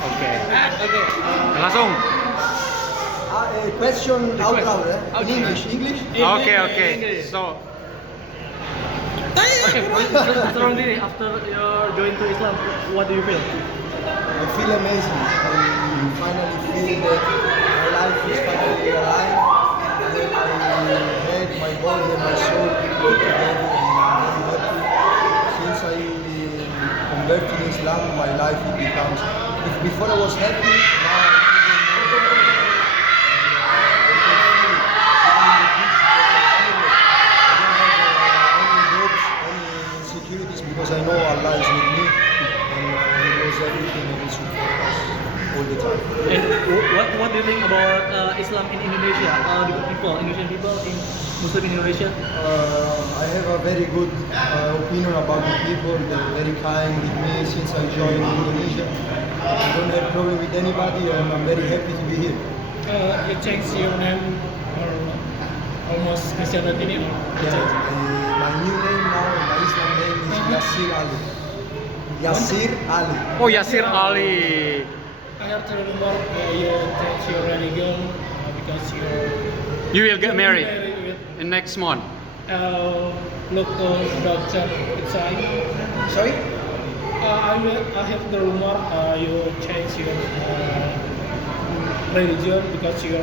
Okay. Okay. Langsung. A question out loud, eh? In Okay. English. English? Okay, in okay. English. So, Okay, Mr. Rondini, after your join to Islam, what do you feel? I feel amazing. I finally feel that my life is finally alive. And then I had my body and my soul put together and I'm very happy. Since I converted to Islam, my life it becomes. If before I was happy, now I'm even more happy. Because I know Allah is with me and He knows everything and He supports us all the time. And what do you think about Islam in Indonesia? The people, Indonesian people in Muslim Indonesia? I have a very good opinion about the people. They're very kind with me since I joined Indonesia. I don't have problem with anybody and I'm very happy to be here. You change your name or almost Christianity or My new name now, my Islam name is Yasir Ali. Yasir Ali. oh Yasir Ali. I heard the rumor you change your religion because You will get married with in next month. local doctor inside. Sorry? I heard the rumor you change your religion because you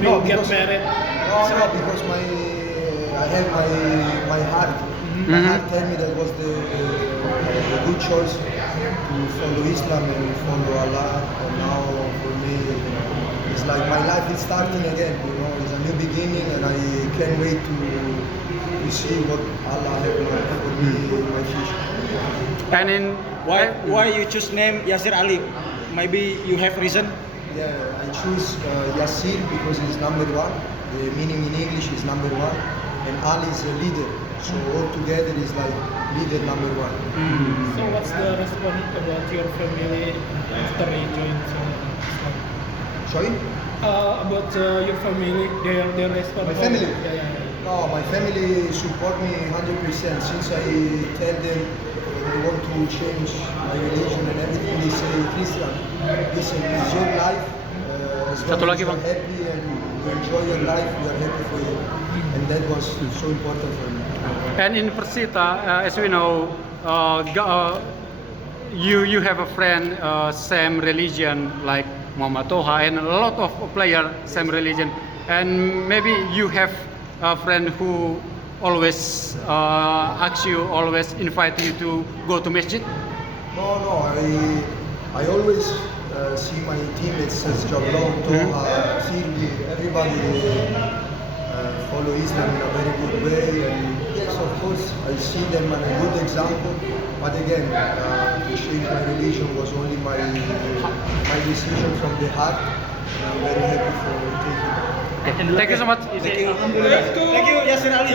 will get married. No, because I have my heart. My heart tell me that was the good choice to follow Islam and follow Allah. And now for me, it's like my life is starting again. You know, it's a new beginning, and I can't wait to see what Allah has for me in my future. And in Why you choose name Yasir Ali? Maybe you have reason. Yeah, I choose Yasir because it's number one. The meaning in English is number one, and Ali is a leader. So all together is like leader number one. So what's the response about your family after you joined Islam? Sorry? About your family, their response. My family? Yeah. No, my family support me 100%. Since I tell them I want to change my religion and everything, they say, Christian, listen, it's your life. As long Satu as lagi, you're Bang. happy and you enjoy your life, we are happy for you. And that was so important for me. And in Persita, as we know, you have a friend same religion like Muhammad Toha, and a lot of player same religion. And maybe you have a friend who always asks you, always invite you to go to masjid. No, I always see my teammates as Jablon, Toha, Sirbi, everybody follow Islam in a very good way. And yes, of course, I see them as a good example. But again, to change my religion was only my decision from the heart. And I'm very happy for taking it. Thank you so much. Thank you, Yasir Ali.